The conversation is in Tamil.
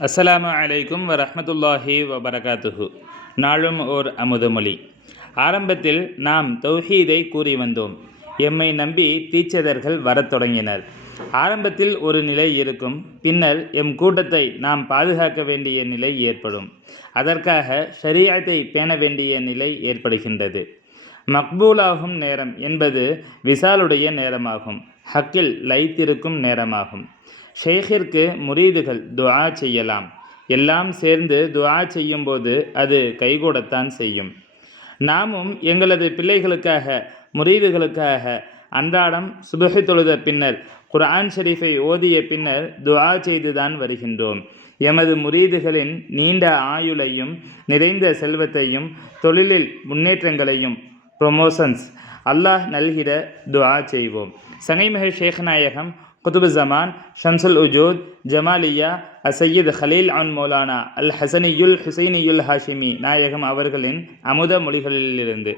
அஸ்ஸலாமு அலைக்கும் வரஹ்மத்துல்லாஹி வபரகாத்துஹு. நாளும் ஓர் அமுதமொழி ஆரம்பத்தில் நாம் தௌஹீதை கூறி வந்தோம். எம்மை நம்பி தீட்சதர்கள் வரத் தொடங்கினர். ஆரம்பத்தில் ஒரு நிலை இருக்கும். பின்னர் எம் கூட்டத்தை நாம் பாதுகாக்க வேண்டிய நிலை ஏற்படும். அதற்காக ஷரீஅத்தை பேண வேண்டிய நிலை ஏற்படுகின்றது. மக்பூலாகும் நேரம் என்பது விசாலுடைய நேரமாகும். ஹக்கில் லைத்திருக்கும் நேரமாகும். ஷேகிற்கு முரீதுகள் துஆ செய்யலாம். எல்லாம் சேர்ந்து துஆ செய்யும்போது அது கைகூடத்தான் செய்யும். நாமும் எங்களது பிள்ளைகளுக்காக முரீதுகளுக்காக அன்றாடம் சுபஹி தொழுத பின்னர் குர்ஆன் ஷெரீஃபை ஓதிய பின்னர் துஆ செய்துதான் வருகின்றோம். எமது முரீதுகளின் நீண்ட ஆயுளையும் நிறைந்த செல்வத்தையும் தொழிலில் முன்னேற்றங்களையும் ப்ரொமோஷன்ஸ் அல்லாஹ் நல்கிட துஆ செய்வோம். சங்கைமிகு ஷேக் நாயகம் குதுபு ஜமான் ஷம்சுல் உஜூத் ஜமாலியா அசையீத் ஹலீல் அன் மௌலானா அல் ஹசனியுல் ஹுசைனியுல் ஹாஷிமி நாயகம் அவர்களின் அமுத மொழிகளிலிருந்து.